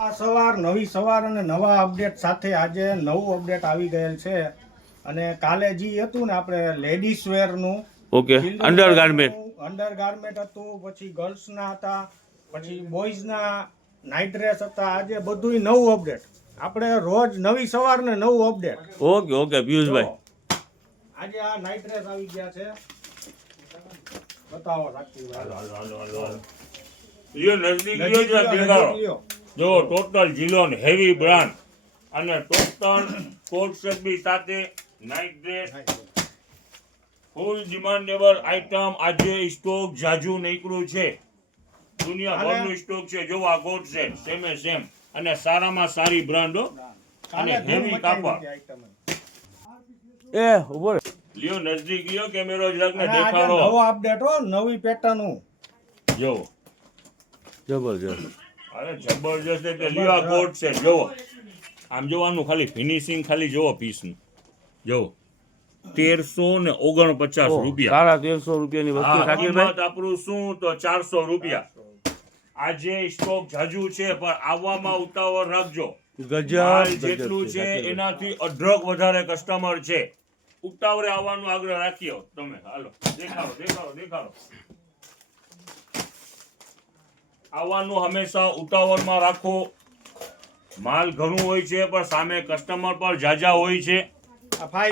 આ સવાર નવી સવાર અને નવા અપડેટ સાથે આજે નવું અપડેટ આવી ગયેલ છે અને કાલે જે હતું ને આપણે લેડીઝ વેરનું ઓકે અંડરગાર્મેન્ટ હતું, પછી ગર્લ્સના હતા, પછી બોયઝના નાઇટ ડ્રેસ હતા. આજે બધું નવું અપડેટ, આપણે રોજ નવી સવાર ને નવું અપડેટ. ઓકે ઓકે પિયુષભાઈ, આજે આ નાઇટ ડ્રેસ આવી ગયા છે, બતાવો સાક્ષી. જો ટોટલ જીલોન હેવી બ્રાન્ડ અને ટોટલ કોટ સેટ સાથે નાઇટ ડ્રેસ ફૂલ ડિમાન્ડેબલ આઇટમ. આજે સ્ટોક જાજુ નીકળ્યું છે, દુનિયાભરનું સ્ટોક છે. જો આ કોટ સેટ સેમે સેમ અને સારામાં સારી બ્રાન્ડો અને હેવી કાપડ. એ ઉભો રે, લ્યો નજદીક લ્યો, કેમેરો જરાકને દેખાડો. નવો અપડેટ હો, નવી પેટર્ન. જો જબરજસ્ત, અરે જબરજસ્ત એટલે લ્યો આ કોટ છે. જોવો આમ જોવાનું, ખાલી ફિનિશિંગ ખાલી જોવો પીસનું. જોવો 1349 રૂપિયા. 1350 રૂપિયાની વસ્તુ કિંમત સાકીરભાઈ. આપણું શું તો 400 રૂપિયા. આજે સ્ટોક જાજુ છે પણ આવવામાં ઉતાવળ રાખજો. માલ જેટલું છે એનાથી અઢળક વધારે કસ્ટમર છે. ઉતાવળે આવવાનો આગ્રહ રાખ્યો તમે. હાલો દેખાડો. આવવાનું હંમેશા ઉતાવળમાં રાખો. માલ ઘણું હોય છે પણ સામે કસ્ટમર પર જાજા હોય છે.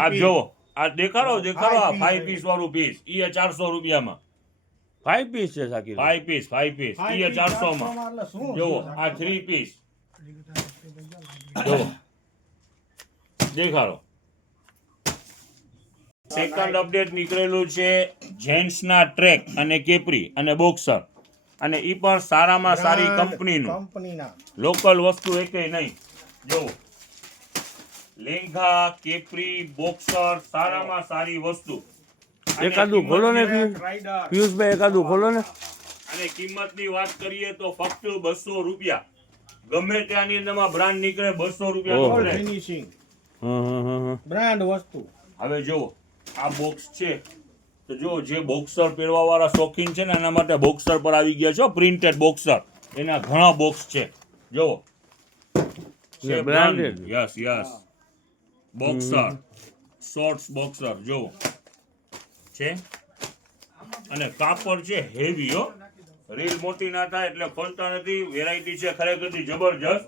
આ જોવો, આ દેખાડો આ 5 પીસ વાળું પીસ, ઈ 400 રૂપિયામાં 5 પીસ છે સાકીર. 5 પીસ ઈ 400 માં. જોવો આ 3 પીસ, જોવો દેખાડો. સેકન્ડ અપડેટ નીકળેલું છે જેન્ટ્સના ટ્રેક અને કેપરી અને બોક્સર, અને ઈ પણ સારામાં સારી કંપનીનું, લોકલ વસ્તુ એકેય નહીં. જોવો લેંઘા, કેપરી, બોક્સર, સારામાં સારી વસ્તુ. એકાદું ખોલો ને પિયુષભાઈ, એકાદું ખોલો ને. અને કિંમતની વાત કરીએ તો ફક્ત 200 રૂપિયા. ગમે ત્યાંની અંદરમાં બ્રાન્ડ નીકળે 200 રૂપિયા ફિનિશિંગ બ્રાન્ડ વસ્તુ. હવે જો આ બોક્સ છે તો જો જે બોક્સર પહેરવા વાળા શોખીન છે ને એના માટે બોક્સર પર આવી ગયા છે, પ્રિન્ટેડ બોક્સર. એના ઘણા બોક્સ છે. જો branded, yes boxer, shorts boxer જો છે. અને કાપડ છે હેવી હો, રીલ મોટી ના થાય એટલે ખોલતા નથી. વેરાયટી છે ખરેખર જબરજસ્ત.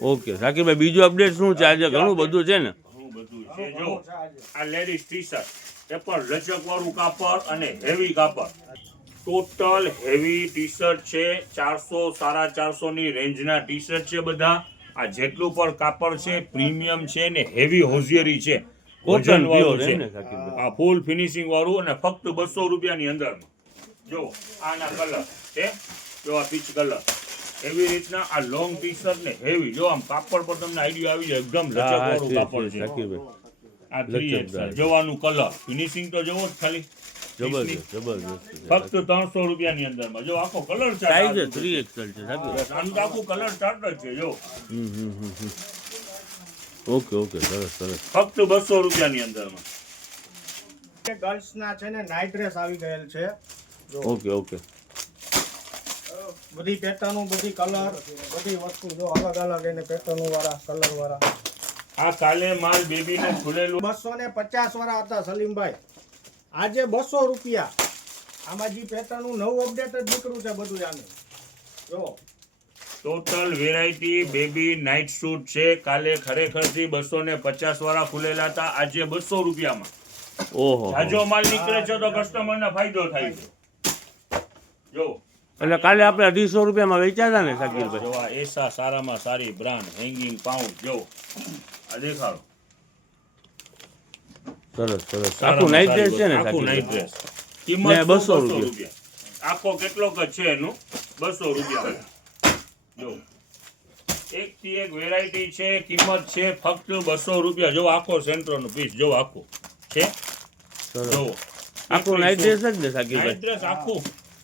ઓકે સાકીરભાઈ, બીજું અપડેટ શું છે? આજે ઘણું બધું છે ને. જો આ લેડીઝ ટી શર્ટ, એ પણ લચક વાળું કાપડ અને હેવી કાપડ. ટોટલ હેવી ટી શર્ટ છે. 400 450 ની રેન્જના ટી શર્ટ છે બધા. આ જેટલું પણ કાપડ છે પ્રીમિયમ છે ને હેવી હોઝિયરી છે, વજન વાળું છે. આ ફૂલ ફિનિશિંગ વાળું અને ફક્ત 200 રૂપિયાની અંદર. જો આના કલર છે, જો આ પીચ કલર. એવી રીતના આ લોંગ ટી શર્ટ ને હેવી. જો આમ કાપડ પર તમને આઈડિયા આવી જાય, એકદમ લચક વાળું કાપડ છે. આ 3XL જોવાનું કલર ફિનિશિંગ તો જોવો જ ખાલી. જબરજસ્ત ફક્ત 300 રૂપિયાની અંદરમાં. જો આખો કલર સાઈઝ 3XL છે સાકીર. આનું તો આખું કલર ચાર્ટ જ છે. જો ઓકે સરસ. ફક્ત 200 રૂપિયાની અંદરમાં. ગર્લ્સના છે ને નાઇટ ડ્રેસ આવી ગયેલ છે. ઓકે બધી પેટર્નો, બધી કલર, બધી વસ્તુ જો અલગ એને પેટર્નો વાળા, કલર વાળા. આ કાલે માલ બેબીનું ખુલેલું 250 વાળા હતા સલીમભાઈ, આજે 200 રૂપિયા. આમાં જે પેટર્નનું નવું અપડેટ જ નીકળ્યું છે બધું. આનું જો total variety baby night suit છે. કાલે ખરેખરથી 250 વાળા ખુલેલા હતા, આજે 200 રૂપિયામાં. ઓહો, જાજો માલ નીકળે છે તો કસ્ટમરને ફાયદો થાય છે. જો એટલે કાલે આપણે 250 રૂપિયામાં વેચ્યા હતા ને સાકીરભાઈ. જો આ એસા સારામાં સારી બ્રાન્ડ હેંગિંગ પાઉન્ડ. જો આ દેખાડો. સરસ. આખું નાઇટ ડ્રેસ છે ને આખું નાઇટ સાકીરભાઈ. ડ્રેસ. કિંમત 200 રૂપિયા. આખો કેટલો જ છે એનું 200 રૂપિયા. જો એક થી એક વેરાયટી છે, કિંમત છે ફક્ત 200 રૂપિયા. જો આખો સેન્ટરનો પીસ જો આખો છે. જો આખું નાઇટ ડ્રેસ જ ને સાકીરભાઈ. નાઇટ ડ્રેસ આખું,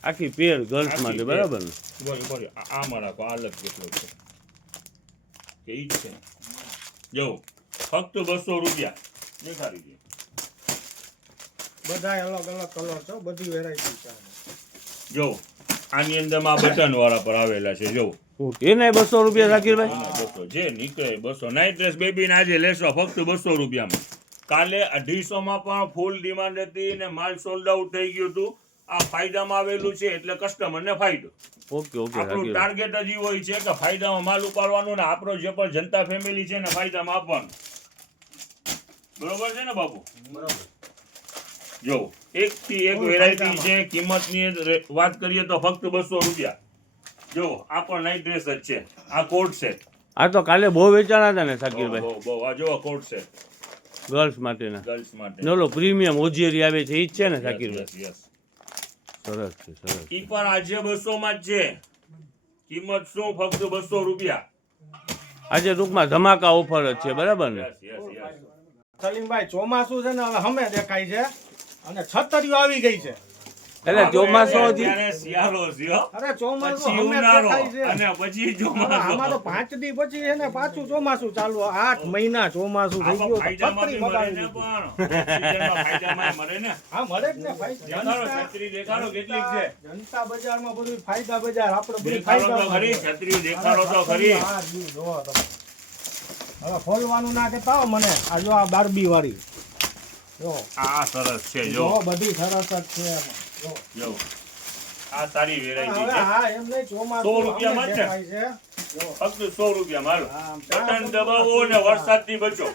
આખી પેર ગર્લ્સ માટે, બરાબર ને? આમાં રાખો, આ અલગ કેટલો છે કે ઈ છે. જો ફક્ત 200 રૂપિયા. દેખાડી દે. બધા અલગ કલર છે, બધી વેરાયટી છે. જો આની અંદરમાં બટન વાળા પર આવેલા છે. જો ઓકે એને 200 રૂપિયા શાકીરભાઈ. એના 200 જે નીકળે 200. નાઇટ ડ્રેસ બેબી ને આજે લેશો ફક્ત 200 રૂપિયામાં. કાલે 250 માં પણ ફૂલ ડિમાન્ડ હતી ને માલ સોલ્ડ આઉટ થઈ ગયું હતું. આ ફાયદામાં આવેલું છે એટલે કસ્ટમરને ફાયદો. ઓકે ઓકે આપણું શાકીરભાઈ. ટાર્ગેટ જ ઈ હોય છે કે ફાયદામાં માલ ઉપાડવાનું ને આપણો જે પણ જનતા ફેમિલી છે ને ફાયદામાં આપવાનું. બરોબર છે ને બાપુ? જો એક થી એક વેરાયટી છે. કિંમતની વાત કરીએ તો ફક્ત 200 રૂપિયા. જો આ પણ નાઇટ ડ્રેસ જ છે. આ કોટ સેટ. આ તો કાલે બહુ વેચાણા હતા ને શાકીરભાઈ, બહુ આ જો કોટ સેટ ગર્લ્સ માટેના. ગર્લ્સ માટે. નોલો પ્રીમિયમ ઓજેરી આવે છે ઈ જ છે ને શાકીરભાઈ? Yes, yes. સરસ છે સરસ. ઈ પણ આજે 200 માં જ છે. કિંમત શું? ફક્ત 200 રૂપિયા. આજે ટૂંકમાં ધમાકા ઓફર જ છે, બરાબર ને? Yes, yes, yes. સલીમભાઈ ચોમાસું છે ને હવે હમે દેખાય છે અને છતરીઓ આવી ગઈ છે. એટલે ચોમાસું હજી ત્યારે શિયાળો થયો, અરે ચોમાસું પછી હમે ઉનાળો દેખાય છે. અને પછી હવે આમાં તો ચોમાસું. 5 દી પછી છે ને પાછું ચોમાસું ચાલુ. 8 મહિના ચોમાસું થઈ આમાં ગયું તો ફાયદામાં છત્રી બી મળે બગાડી ને દીધી. પણ. ઓક્સિજનમાં ફાયદામાં મળે ને. હા મળે જ ને ભાઈ. દેખાડો છત્રી, દેખાડો કેટલીક છે. જનતા બજારમાં બધું ફાયદા બજાર આપણે બધું દેખાડો તો ખરી, છત્રીઓ દેખાડો તો ખરી. હા, જુઓ તમે. હવે ખોલવાનું ના કહેતા હો મને. આ જો આ બારબી વાળી જો આ સરસ છે. જો જો બધી સરસ જ છે એમાં. જો જો આ સારી વેરાયટી હવે છે. હા એમ નહીં ચોમાસું 100 રૂપિયામાં જ ને? દેખાય છે. જો ફક્ત 100 રૂપિયામાં. હાલો, આમ બટન દબાવો ને વરસાદથી બચો.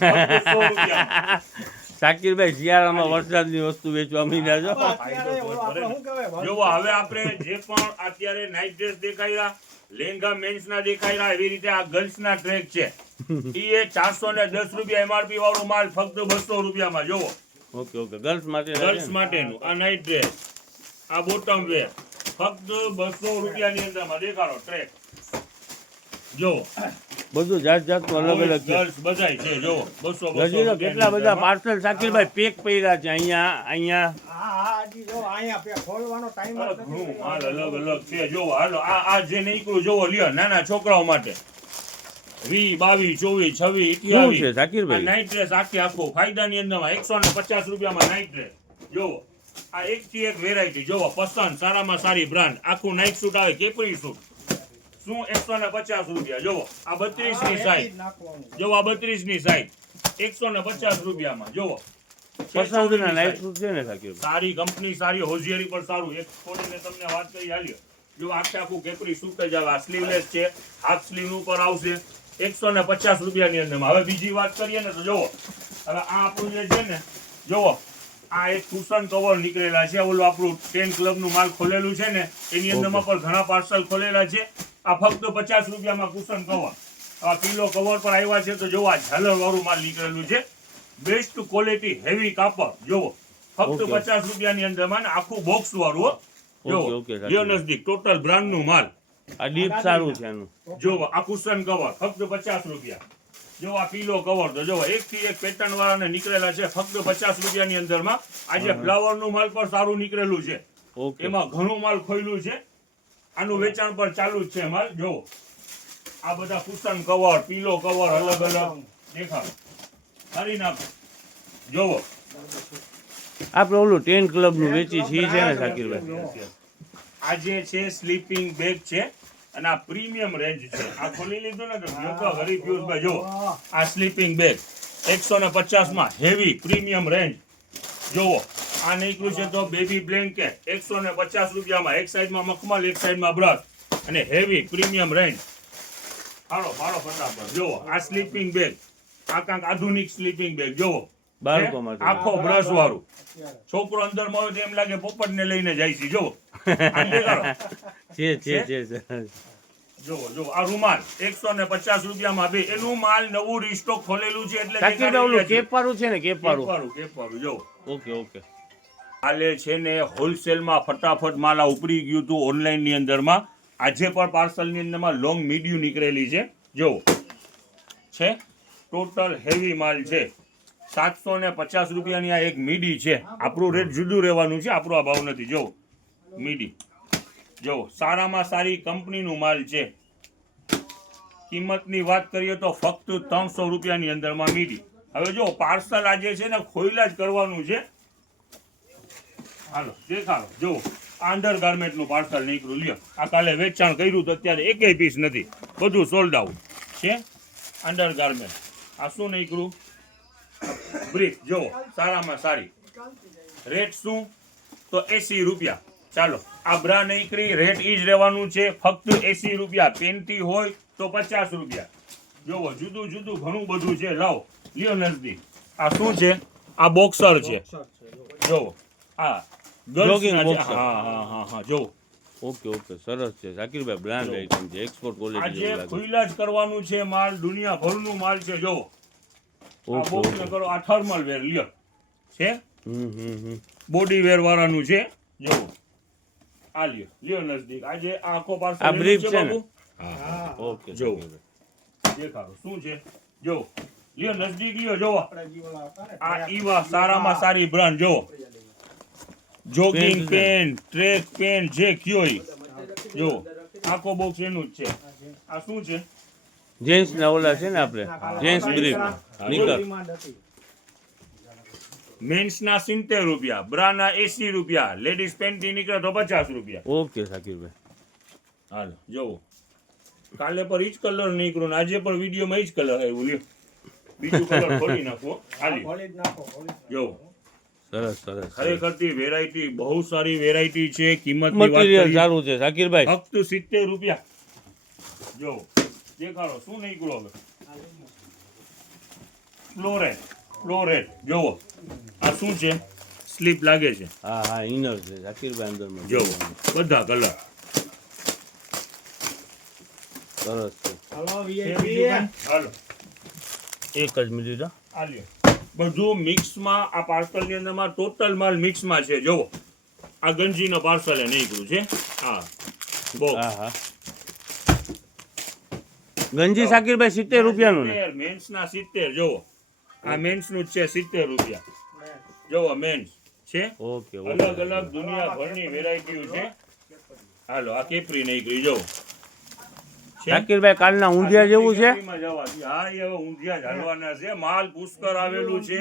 ફક્ત 100 રૂપિયામાં. શાકીરભાઈ શિયાળામાં વરસાદની વસ્તુ વેચવા માંડ્યા છો. અત્યારે ઓલો આપણે શું કહેવાય જો હવે આપણે જે પણ અત્યારે નાઇટ ડ્રેસ દેખાયા, લેંગા મેન્સ ના દેખાયા, એવી રીતે આ ગર્લ્સ ના ટ્રેક છે. ઈ એ 410 રૂપિયા એમઆરપી વાળો માલ ફક્ત 200 રૂપિયામાં. જોવો ઓકે ઓકે ગર્લ્સ માટે ગર્લ્સ માટેનું આ નાઇટ ડ્રેસ, આ બોટમ વેર ફક્ત 200 રૂપિયાની અંદરમાં. દેખાડો ટ્રેક. જો બધું જાત જાતનું અલગ અલગ છે. ગર્લ્સ બધાય છે. જો 200 હજી તો કેટલા બધા પાર્સલ શાકીરભાઈ પેક પડ્યા છે અહીંયા. હા હા હજી જો અહીંયા ખોલવાનો ટાઈમ જ નથી. ઘણું માલ અલગ અલગ છે. જોવો હાલો આ જે નીકળ્યું જોવો લ્યો નાના છોકરાઓ માટે 20, 22, 24, 26, શું છે 28 શાકીરભાઈ? નાઇટ ડ્રેસ આખો ફાયદાની અંદરમાં 150 રૂપિયામાં નાઇટ ડ્રેસ. જોવો આ એક થી એક વેરાયટી. જોવો પસંદ સારામાં સારી બ્રાન્ડ. આખું નાઇટ સૂટ આવે, કેપરી સૂટ. શું 150 રૂપિયા. જોવો આ 32 ની સાઈઝ. નાખવાનું. જોવો આ 32 ની સાઈઝ 150 રૂપિયામાં. જોવો પસંદના નાઇટ સૂટ છે ને શાકીરભાઈ? સારી કંપની, સારી હોશિયારી પર સારું. એક ખોલીને તમને વાત કરી હાલ્યો. જો આખું કેપરી સૂટ જ આવે. આ સ્લીવલેસ છે, હાફ સ્લીવ ઉપર આવશે 150 રૂપિયાની અંદરમાં. હવે બીજી વાત કરીએ ને તો જોવો હવે આ આપણું જે છે ને, જોવો આ એક કુશન કવર નીકળેલા છે. ઓલું આપણું 10 ક્લબનું માલ ખોલેલું છે ને એની અંદરમાં પણ ઘણા પાર્સલ ખોલેલા છે. આ ફક્ત 50 રૂપિયામાં કુશન કવર. આ પીલો કવર પર આવ્યા છે. તો જોવો આ ઝાલર વાળું માલ નીકળેલું છે. બેસ્ટ ક્વોલિટી હેવી કાપડ. જોવો ફક્ત 50 રૂપિયાની અંદરમાં ને આખું બોક્સ વાળું. હો જોવો ઓકે, ઓકે, લ્યો નજદીક ટોટલ બ્રાન્ડ નું માલ. આ ડીપ સારું છે એનું. જોવો આ કુશન કવર ફક્ત 50 રૂપિયા. જો આ પીલો કવર તો જોવો એક થી એક પેટર્ન વાળાને નીકળેલા છે ફક્ત 50 રૂપિયાની અંદરમાં. આજે ફ્લાવર નું માલ પણ સારું નીકળેલું છે. ઓકે એમાં ઘણું માલ ખોયલું છે. આનું વેચાણ પણ ચાલુ જ છે માલ. જોવો આ બધા કુશન કવર, પીલો કવર અલગ અલગ દેખાડો. કરી નાખો. જોવો આપણે ઓલું 10 ક્લબનું વેચી છીએ છે ને શાકીરભાઈ? આ જે છે સ્લીપિંગ બેગ છે અને આ પ્રીમિયમ રેન્જ છે. આ ખોલી લીધું ને તો લોકો ગરીબ પિયુષભાઈ જો આ સ્લીપિંગ બેગ 150 માં હેવી પ્રીમિયમ રેન્જ. જોવો આ નીકળ્યું છે તો બેબી બ્લેન્કેટ 150 રૂપિયામાં. એક સાઈડમાં મખમલ, એક સાઈડમાં બ્રશ અને હેવી પ્રીમિયમ રેન્જ. હાલો ફટાફટ. જોવો આ સ્લીપિંગ બેગ, આ કાંક આધુનિક સ્લીપિંગ બેગ. જોવો બાળકો માટે. આખો બ્રશ વાળું. છોકરો અંદર મળે તો એમ લાગે પોપટ ને લઈને જાય છે. જોવો આમ દેખાડો. છે. જો આ રૂમાલ 150 રૂપિયામાં બે. એનું માલ નવું રીસ્ટોક ખોલેલું છે એટલે શાકીરભાઈ ઓલું કેપારું છે ને? કેપારું. કેપારું જો ઓકે ઓકે. હાલે છે ને હોલસેલમાં ફટાફટ માલ આ ઉપરી ગયું હતું ઓનલાઈન ની અંદરમાં. આજે પણ પાર્સલ ની અંદરમાં લોંગ મીડિયું નીકળેલી છે. જો છે ટોટલ હેવી માલ છે. 750 રૂપિયાની આ એક મીડી છે. આપણું રેટ જુદું રહેવાનું છે, આપણો આ ભાવ નથી. જો મીડી જો સારામાં સારી કંપનીનું માલ છે. કિંમતની વાત કરીએ તો ફક્ત 300 રૂપિયાની અંદરમાં મીડી. હવે જો પાર્સલ આજે છે ને ખોઈલા જ કરવાનું છે. હાલો દેખાડો. જો અંડર ગાર્મેન્ટ નું પાર્સલ નીકળ્યું લ્યો. આ કાલે વેચાણ કર્યું તો અત્યારે એકેય પીસ નથી, બધું સોલ્ડ આઉટ છે. અંડર ગાર્મેન્ટ આ શું નીકળ્યું? બ્રીફ જો સારામાં સારી. રેટ શું? તો 80 રૂપિયા. ચાલો આ બ્રા નીકળી, રેટ ઈ જ રહેવાનું છે, ફક્ત 80 રૂપિયા. પેન્ટી હોય તો 50 રૂપિયા. જોવો જુદું જુદું ઘણું બધું છે. લાવો લ્યો નજદીક. આ શું છે? આ બોક્સર છે. જોવો આ Jogging ગર્લ્સ boxer. હા જોવો. ઓકે ઓકે, સરસ છે શાકિરભાઈ, બ્રાન્ડ આઇટમ છે, એક્સપોર્ટ ક્વોલિટી આજે જેવું લાગે. ખુલ્લા જ કરવાનું છે માલ, દુનિયાભરનું માલ છે. જોવો આ ઓકે બોક્સ ઓકે. ને કરો. આ થર્મલ વેર લ્યો છે, હમ. બોડી વેર વાળાનું છે. જોવો આ લ્યો નજદીક. આજે આ આખો પાર્સલ આ brief છે ને? બાબુ. હા ઓકે જો. શાકિરભાઈ. દેખાડો શું છે. જો લ્યો નજદીક લ્યો. જોવો આપણે જી ઓલા હતા ને, આ ઈવા સારામાં સારી બ્રાન્ડ. જોવો જોગિંગ Pant છે. પેન્ટ, ટ્રેક પેન્ટ જે કયો ઈ. જો આખો બોક્સ એનું જ છે. આ શું છે? જેન્ટ્સ ના ઓલા છે ને આપણે, જેન્ટ્સ બ્રીફ નિકર. ડિમાન્ડ હતી. મેન્સ ના 70 રૂપિયા, બ્રા ના 80 રૂપિયા, લેડીઝ પેન્ટી નીકળે તો 50 રૂપિયા. ઓકે શાકિરભાઈ. હાલો જોવો કાલે પર ઈ જ કલર નીકળ્યો ને આજે પણ વિડીયોમાં ઈ જ કલર આવ્યું. લ્યો બીજું કલર ખોલી નાખો. હાલી ખોલી જ નાખો, ખોલી જ નાખો. જોવો સરસ સરસ. ખરેખરથી વેરાયટી બહુ સારી વેરાયટી છે. કિંમતની વાત મટીરિયલ કરીએ સારું છે શાકિરભાઈ. ફક્ત 70 રૂપિયા. જો દેખાડો શું નીકળો હવે? ફ્લોરેટ જોવો આ શું છે? સ્લીપ લાગે છે. હા ઇનર છે શાકિરભાઈ, અંદરમાં જોવો બધા કલર. સરસ છે. હાલો છે VIP. બીજું કાંઈ? હાલો એક જ મિનિટ હો. આ લ્યો બધું મિક્સમાં. આ પાર્સલની અંદરમાં ટોટલ માલ મિક્સમાં છે. જોવો આ ગંજીનો પાર્સલ એ નીકળ્યું છે. હા બોક્સ હા ગંજી શાકિરભાઈ 70 રૂપિયાનું ને? મેન્સના 70. જોવો આ મેન્સનું જ છે 70 રૂપિયા. જોવો મેન્સ છે. ઓકે અલગ અલગ દુનિયાભરની વેરાયટીઓ છે. હાલો આ કેપરી નીકળી. જોવો છે. શાકિરભાઈ કાલના ઊંધિયા જેવું છે. કેપરીમાં જવાથી. હા એ હવે ઊંધિયા જ હાલવાના છે. માલ પુષ્કળ આવેલું છે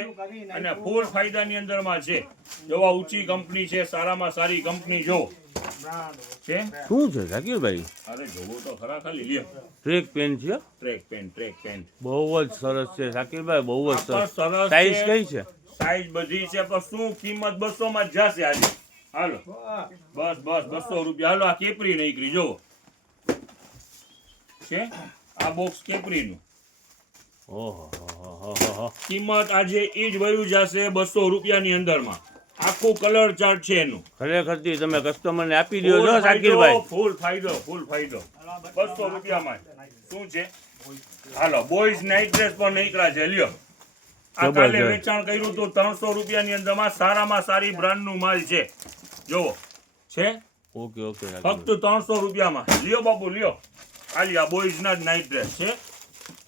અને ફૂલ ફાયદાની અંદરમાં છે. જોવા ઊંચી કંપની છે, સારામાં સારી કંપની. જો છે. શું છે શાકિરભાઈ? અરે જોવો તો ખરા ખાલી લ્યો. ટ્રેક પેન છે, ટ્રેક પેન્ટ બહુ જ સરસ છે શાકિરભાઈ, બહુ જ આ પણ સરસ. સરસ સાઈઝ છે. કઈ છે? સાઈઝ બધી છે પણ શું કિંમત 200 માં જ જશે આજે. હાલો બસ 200 રૂપિયા. હાલો આ કેપરી નીકળી. જોવો છે આ બોક્સ કેપરીનું. ઓહો. કિંમત આજે ઈ જ વયું જશે 200 રૂપિયાની અંદરમાં. આખું કલર ચાર્ટ છે એનું. ખરેખરથી તમે કસ્ટમરને આપી દો છો શાકિરભાઈ. ફૂલ ફાયદો 200 રૂપિયામાં. શું છે? હાલો બોયઝ નાઇટ ડ્રેસ પણ નીકળ્યા છે. લ્યો આ કાલે જબરજસ્ત. વેચાણ કર્યું તો 300 રૂપિયાની અંદરમાં સારામાં સારી બ્રાન્ડનું માલ છે. જોવો છે ઓકે ફક્ત 300 રૂપિયામાં. લ્યો બાપુ લ્યો. ખાલી આ બોયઝના જ નાઇટ ડ્રેસ છે.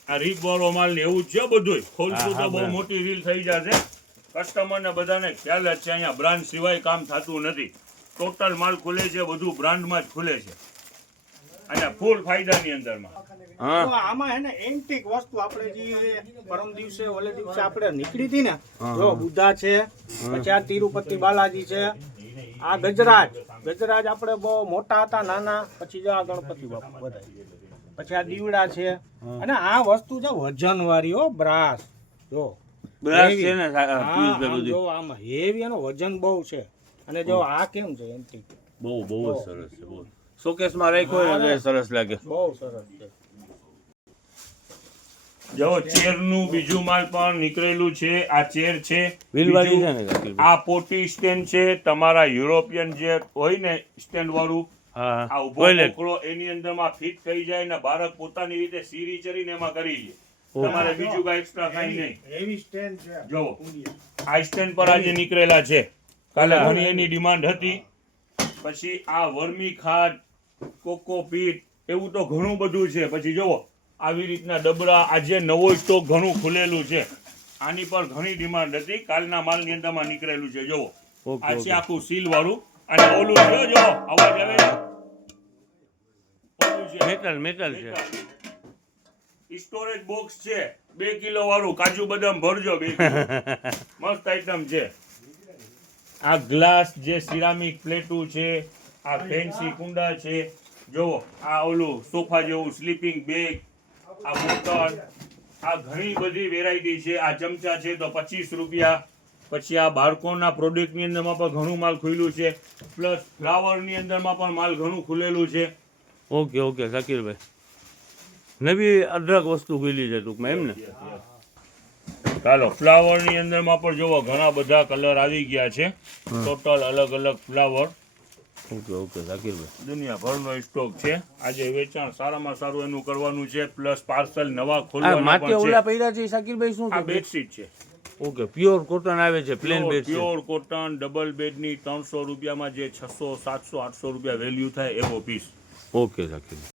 આ રીપ વાળો માલ ને એવું જ છે બધું. ખોલશું તો બહુ મોટી રીલ થઈ જશે. કસ્ટમરને બધાને ખ્યાલ જ છે અહીંયા બ્રાન્ડ સિવાય કામ થતું નથી. ટોટલ માલ ખુલે છે, બધું બ્રાન્ડમાં જ ખુલે છે અને ફૂલ ફાયદાની અંદરમાં. હા તો આમાં હે ને એન્ટિક વસ્તુ આપણે જે પરમ દિવસે ઓલે દિવસે આપણે નીકળી હતી ને, જો બુદ્ધા છે, પછી આ તિરુપતિ બાલાજી છે, આ ગજરાજ આપણે બહુ મોટા હતા, નાના, પછી જો આ ગણપતિ બાપા બધા, પછી આ દીવડા છે, અને આ વસ્તુ છે વજન વાળી હો, બ્રાસ. જો બ્રાસ heavy. છે ને હા, પીસ આમ બધું જો આમાં હેવી, એનો વજન બહુ છે. અને જો આ કેમ છે એન્ટિક, બહુ જ સરસ છે. બહુ શોકેસમાં રાખ્યો હોય ને તો સરસ લાગે. બહુ સરસ છે. જો ચેરનું બીજું માલ પણ નીકળેલું છે. આ ચેર છે, વ્હીલવાળી બીજું છે ને શાકિરભાઈ? આ પોટી સ્ટેન્ડ છે. તમારા યુરોપિયન જે હોય ને સ્ટેન્ડ વાળું, હા આ ઉભો ટોયલેટ. કોકડો એની અંદરમાં ફિટ થઈ જાય ને બાળક પોતાની રીતે સીરી ચરીને એમાં કરી લે. તમારે બીજું કઈ એક્સ્ટ્રા કઈ નહીં. હેવી સ્ટેન્ડ છે. જો આ સ્ટેન્ડ પર આજે નીકળેલા છે. કાલે ઘણી એની ડિમાન્ડ હતી. પછી આ વર્મી ખાદ, કોકોપીટ, એવું તો ઘણું બધું છે. પછી જોવો આવી રીતના ડબરા, આજે નવો સ્ટોક ઘણું ખુલેલું છે. આની પર ઘણી ડિમાન્ડ હતી. કાલના માલની અંદરમાં નીકળેલું છે. જોવો ઓકે, આ છે ઓકે. આખું સીલ વાળું. અને ઓલું જો અવાજ આવે છે? ઓલું છે મેટલ છે. સ્ટોરેજ બોક્સ છે 2 કિલો વાળું. કાજુ બદામ ભરજો 2 કિલો. મસ્ત આઈટમ છે. આ ગ્લાસ જે સિરામિક પ્લેટું છે, આ ફેન્સી કુંડા છે, જો આ ઓલું સોફા જેવું સ્લીપિંગ બેગ, આ બોટલ, આ ઘણી બધી વેરાયટી છે. આ ચમચા છે તો 25 રૂપિયા. પછી આ બાળકોના પ્રોડક્ટની અંદરમાં પણ ઘણું માલ ખુલ્લું છે, પ્લસ ફ્લાવરની અંદરમાં પણ માલ ઘણું ખુલેલું છે. ઓકે ઓકે શાકિરભાઈ, નવી અઢળક વસ્તુ ખુલી છે ટૂંકમાં એમ ને? ચાલો, ફ્લાવરની અંદરમાં પણ જોવો ઘણા બધા કલર આવી ગયા છે, ટોટલ અલગ અલગ ફ્લાવર. ઓકે ઓકે શાકિરભાઈ, દુનિયાભરનો સ્ટોક છે. આજે વેચાણ સારામાં સારું એનું કરવાનું છે, પ્લસ પાર્સલ નવા આ ખોલવાના માથે પણ ઓલા છે. પહેર્યા છે શાકિરભાઈ શું આ છે? બેડશીટ છે, ઓકે, પ્યોર કોટન આવે છે, પ્લેન બેડ છે. પ્યોર કોટન ડબલ બેડની 300 રૂપિયામાં જે 600 700 800 રૂપિયા વેલ્યુ થાય એવો પીસ. ઓકે શાકિરભાઈ.